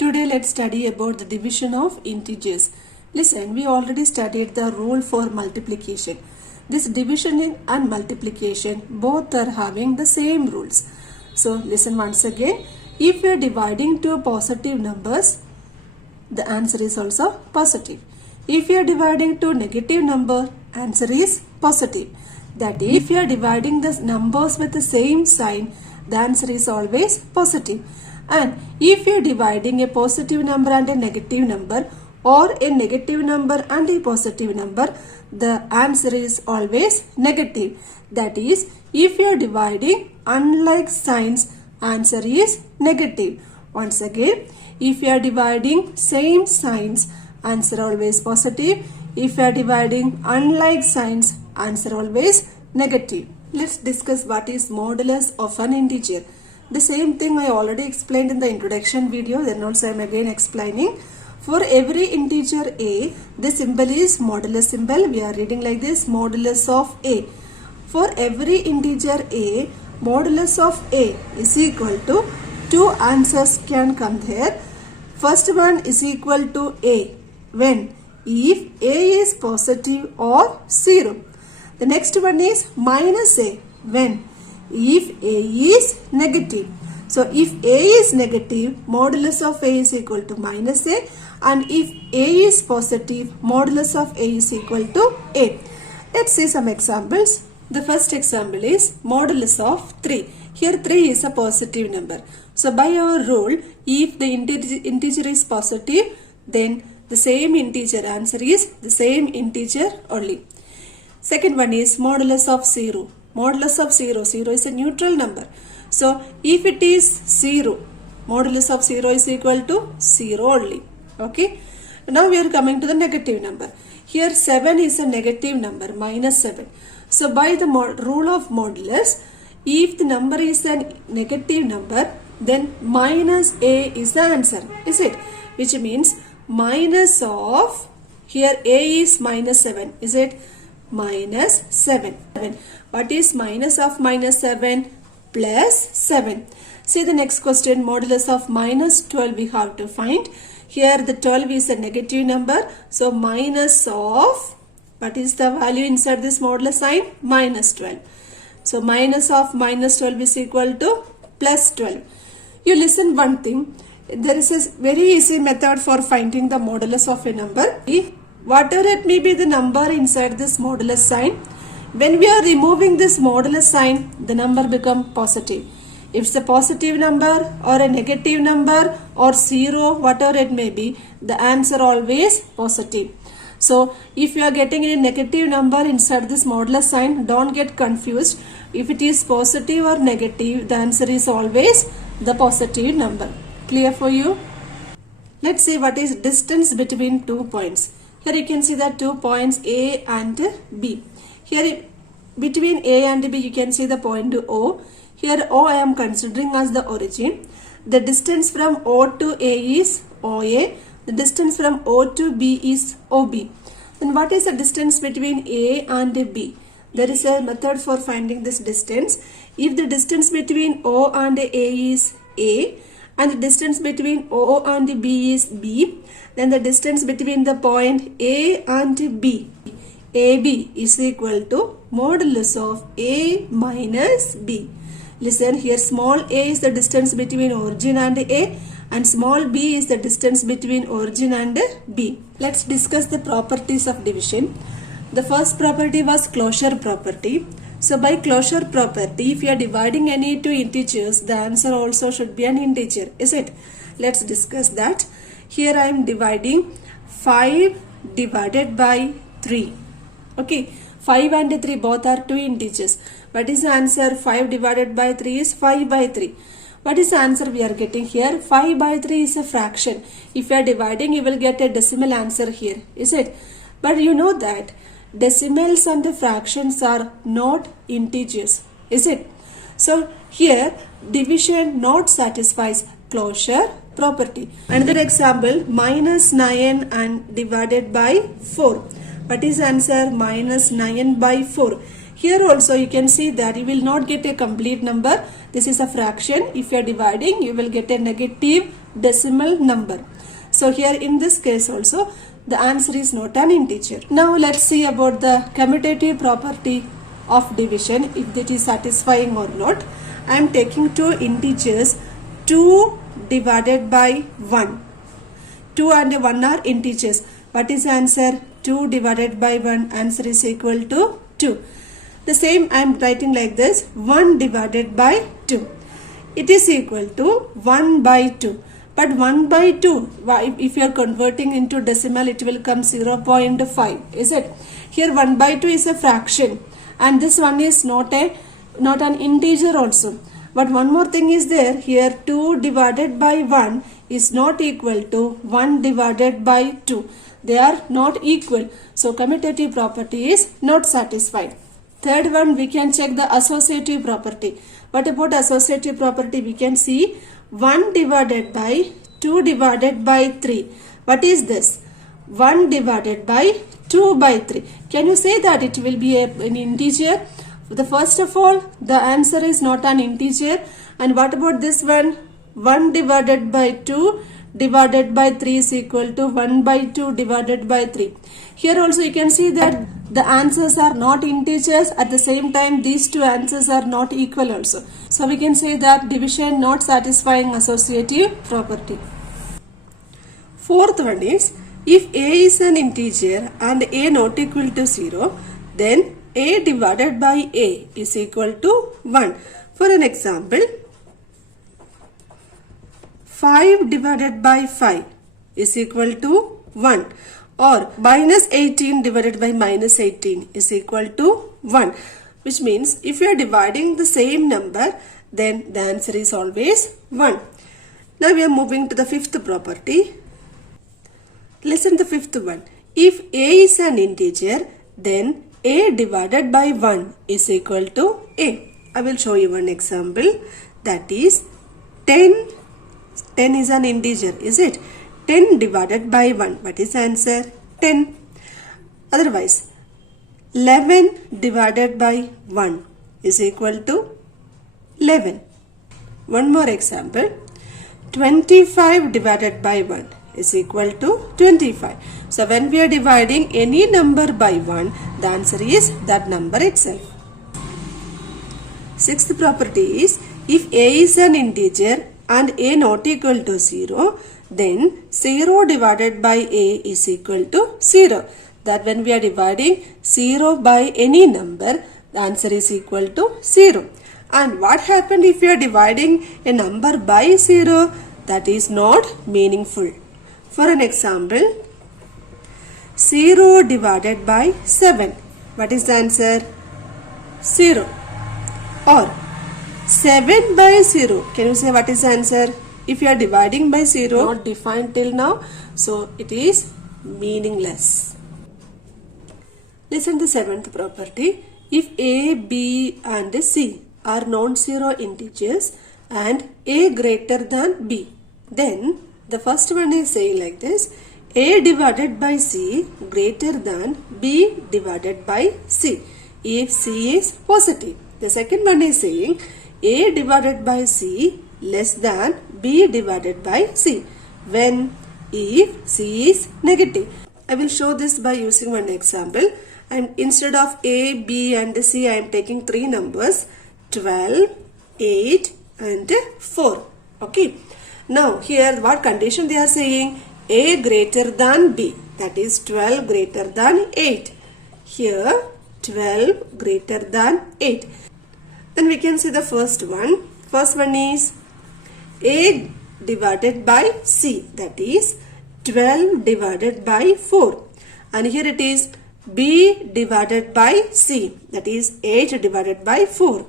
Today let's study about the division of integers. Listen, we already studied the rule for multiplication. This division and multiplication both are having the same rules. So listen once again. If you are dividing two positive numbers, the answer is also positive. If you are dividing two negative number, answer is positive. That is, if you are dividing the numbers with the same sign, the answer is always positive. And if you are dividing a positive number and a negative number, or a negative number and a positive number, the answer is always negative. That is, if you are dividing unlike signs, answer is negative. Once again, if you are dividing same signs, answer always positive. If you are dividing unlike signs, answer always negative. Let's discuss what is modulus of an integer. The same thing I already explained in the introduction video, then also I am again explaining. For every integer a, the symbol is modulus symbol. We are reading like this, modulus of a. For every integer a, modulus of a is equal to, two answers can come here. First one is equal to a when if a is positive or 0. The next one is minus a when if a is negative. So if a is negative, modulus of a is equal to minus a, and if a is positive, modulus of a is equal to a. Let's see some examples. The first example is modulus of 3. Here 3 is a positive number. So by our rule, if the integer is positive, then the same integer answer is the same integer only. Second one is modulus of 0. Modulus of 0. 0 is a neutral number. So if it is 0, modulus of 0 is equal to 0 only. Okay. Now we are coming to the negative number. Here 7 is a negative number, minus 7. So by the rule of modulus, if the number is a negative number, then minus a is the answer. Is it? Which means minus of, here a is minus 7. Is it? Minus 7. What is minus of minus 7? Plus 7. See the next question, modulus of minus 12 we have to find. Here the 12 is a negative number. So minus of, what is the value inside this modulus sign? Minus 12. So minus of minus 12 is equal to plus 12. You listen one thing. There is a very easy method for finding the modulus of a number. Whatever it may be the number inside this modulus sign, when we are removing this modulus sign, the number becomes positive. If it's a positive number or a negative number or 0, whatever it may be, the answer always positive. So if you are getting a negative number inside this modulus sign, don't get confused. If it is positive or negative, the answer is always the positive number. Clear for you? Let's see what is distance between 2 points. Here you can see the 2 points A and B. Here between A and B you can see the point O. Here O I am considering as the origin. The distance from O to A is OA. The distance from O to B is OB. Then what is the distance between A and B? There is a method for finding this distance. If the distance between O and A is A, and the distance between O and B is B, then the distance between the point A and B, AB, is equal to modulus of A minus B. Listen, here small a is the distance between origin and A, and small b is the distance between origin and B. Let's discuss the properties of division. The first property was closure property. So by closure property, if you are dividing any two integers, the answer also should be an integer. Is it? Let's discuss that. Here I am dividing 5 divided by 3. Okay. 5 and 3 both are two integers. What is the answer? 5 divided by 3 is 5 by 3. What is the answer we are getting here? 5 by 3 is a fraction. If you are dividing, you will get a decimal answer here. Is it? But you know that decimals and fractions are not integers. Is it? So here division not satisfies closure property. Another example, minus 9 and divided by 4. What is the answer? Minus 9 by 4. Here also you can see that you will not get a complete number. This is a fraction. If you are dividing, you will get a negative decimal number. So here in this case also, the answer is not an integer. Now let's see about the commutative property of division, if it is satisfying or not. I am taking two integers, 2 divided by 1. 2 and 1 are integers. What is the answer? 2 divided by 1, answer is equal to 2. The same I am writing like this, 1 divided by 2. It is equal to 1 by 2. But 1 by 2, if you are converting into decimal, it will come 0.5. Is it? Here 1 by 2 is a fraction. And this one is not an integer also. But one more thing is there. Here 2 divided by 1 is not equal to 1 divided by 2. They are not equal. So commutative property is not satisfied. Third one, we can check the associative property. What about associative property? We can see 1 divided by 2 divided by 3. What is this? 1 divided by 2 by 3. Can you say that it will be an integer? First of all, the answer is not an integer. And what about this one? 1 divided by 2 divided by 3 is equal to 1 by 2 divided by 3. Here also you can see that the answers are not integers. At the same time, these two answers are not equal also. So we can say that division not satisfying associative property. Fourth one is, if a is an integer and a not equal to 0, then a divided by a is equal to 1. For an example, 5 divided by 5 is equal to 1, or minus 18 divided by minus 18 is equal to 1, which means if you are dividing the same number, then the answer is always 1. Now we are moving to the fifth property. Listen to the fifth one. If a is an integer, then a divided by 1 is equal to a. I will show you one example. That is 10. 10 is an integer, is it? 10 divided by 1. What is the answer? 10. Otherwise, 11 divided by 1 is equal to 11. One more example. 25 divided by 1 is equal to 25. So when we are dividing any number by 1, the answer is that number itself. Sixth property is, if a is an integer and a not equal to 0, then 0 divided by a is equal to 0. That when we are dividing 0 by any number, the answer is equal to 0. And what happened if you are dividing a number by 0? That is not meaningful. For an example, 0 divided by 7. What is the answer? 0. Or 7 by 0. Can you say what is the answer? If you are dividing by 0, not defined till now, so it is meaningless. Listen to the seventh property. If a, b and c are non-zero integers and a greater than b, then the first one is saying like this: a divided by c greater than b divided by c if c is positive. The second one is saying a divided by c less than b divided by c when if c is negative. I will show this by using one example. Instead of a, b and c, I am taking three numbers: 12, 8 and 4. Okay. Now here what condition they are saying? A greater than b, that is 12 greater than 8. Here 12 greater than 8. Then we can see the first one. First one is a divided by c, that is 12 divided by 4. And here it is b divided by c, that is 8 divided by 4.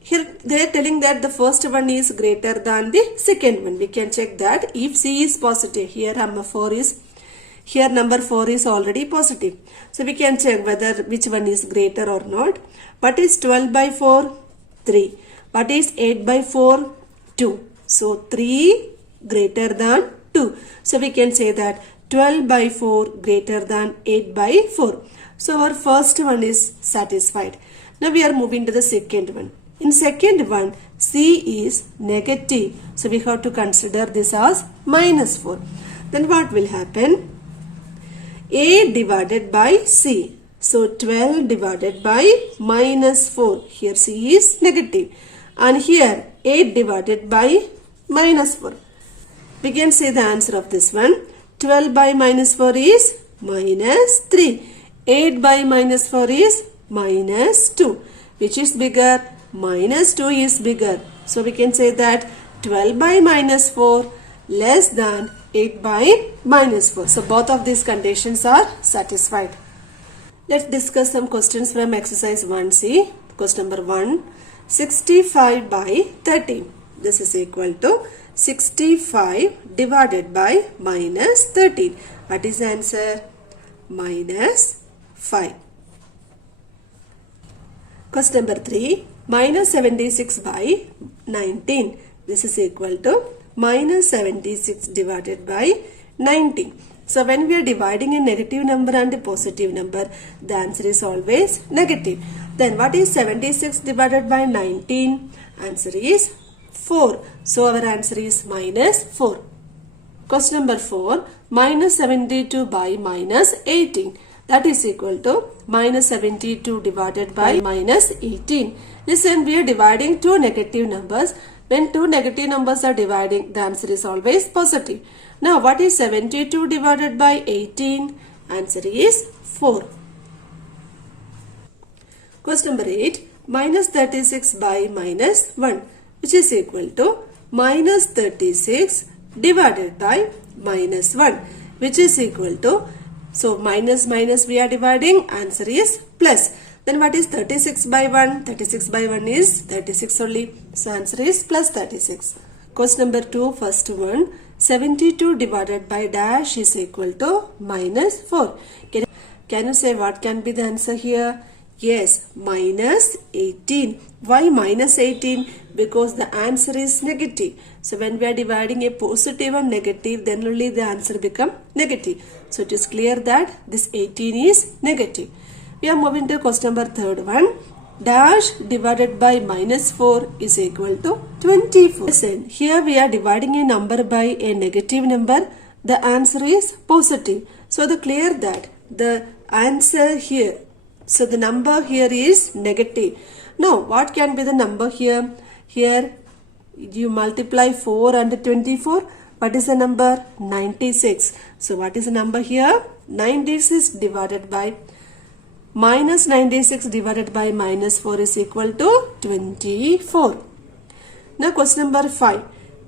Here they are telling that the first one is greater than the second one. We can check that if c is positive. Here number 4 is already positive. So we can check whether which one is greater or not. What is 12 by 4? 3. What is 8 by 4? 2. So 3 greater than 2. So we can say that 12 by 4 greater than 8 by 4. So our first one is satisfied. Now we are moving to the second one. In second one, C is negative. So we have to consider this as minus 4. Then what will happen? A divided by C. So 12 divided by minus 4. Here C is negative. And here 8 divided by minus 4. We can say the answer of this one. 12 by minus 4 is minus 3. 8 by minus 4 is minus 2. Which is bigger? Minus 2 is bigger. So we can say that 12 by minus 4 less than 8 by minus 4. So both of these conditions are satisfied. Let's discuss some questions from exercise 1C. Question number 1. 65 by 13. This is equal to 65 divided by minus 13. What is the answer? Minus 5. Question number 3. Minus 76 by 19. This is equal to minus 76 divided by 19. So when we are dividing a negative number and a positive number, the answer is always negative. Then what is 76 divided by 19? Answer is 4. So our answer is minus 4. Question number 4. Minus 72 by minus 18. That is equal to minus 72 divided by minus 18. Listen, we are dividing two negative numbers. When two negative numbers are dividing, the answer is always positive. Now, what is 72 divided by 18? Answer is 4. Question number 8. Minus 36 by minus 1, which is equal to minus 36 divided by minus 1, which is equal to, so minus minus we are dividing, answer is plus. Then what is 36 by 1? 36 by 1 is 36 only. So answer is plus 36. Question number 2, first one. 72 divided by dash is equal to minus 4. Can you say what can be the answer here? Yes, minus 18. Why minus 18? Because the answer is negative. So when we are dividing a positive and negative, then only the answer become negative. So it is clear that this 18 is negative. We are moving to question number third one. Dash divided by minus 4 is equal to 24. Listen, here we are dividing a number by a negative number. The answer is positive. So the clear that the answer here, so the number here is negative. Now what can be the number here? Here you multiply 4 and 24. What is the number? 96. So what is the number here? 96 divided by minus 96 divided by minus 4 is equal to 24. Now question number 5.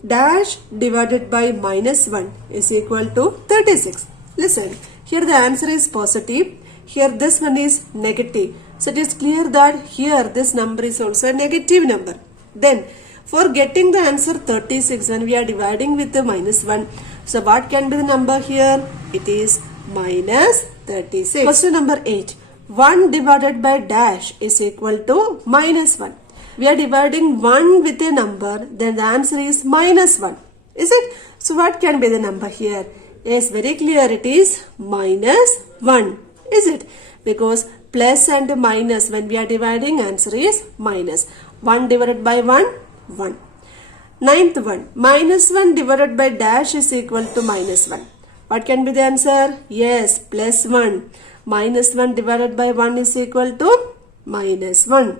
Dash divided by minus 1 is equal to 36. Listen, here the answer is positive. Here this one is negative. So it is clear that here this number is also a negative number. Then for getting the answer 36, when we are dividing with the minus 1, so what can be the number here? It is minus 36. Question number 8. 1 divided by dash is equal to minus 1. We are dividing 1 with a number, then the answer is minus 1. Is it? So what can be the number here? Yes, very clear, it is minus 1. Is it? Because plus and minus, when we are dividing, answer is minus. 1 divided by 1, 1. Ninth one. Minus 1 divided by dash is equal to minus 1. What can be the answer? Yes, plus 1. Minus 1 divided by 1 is equal to minus 1.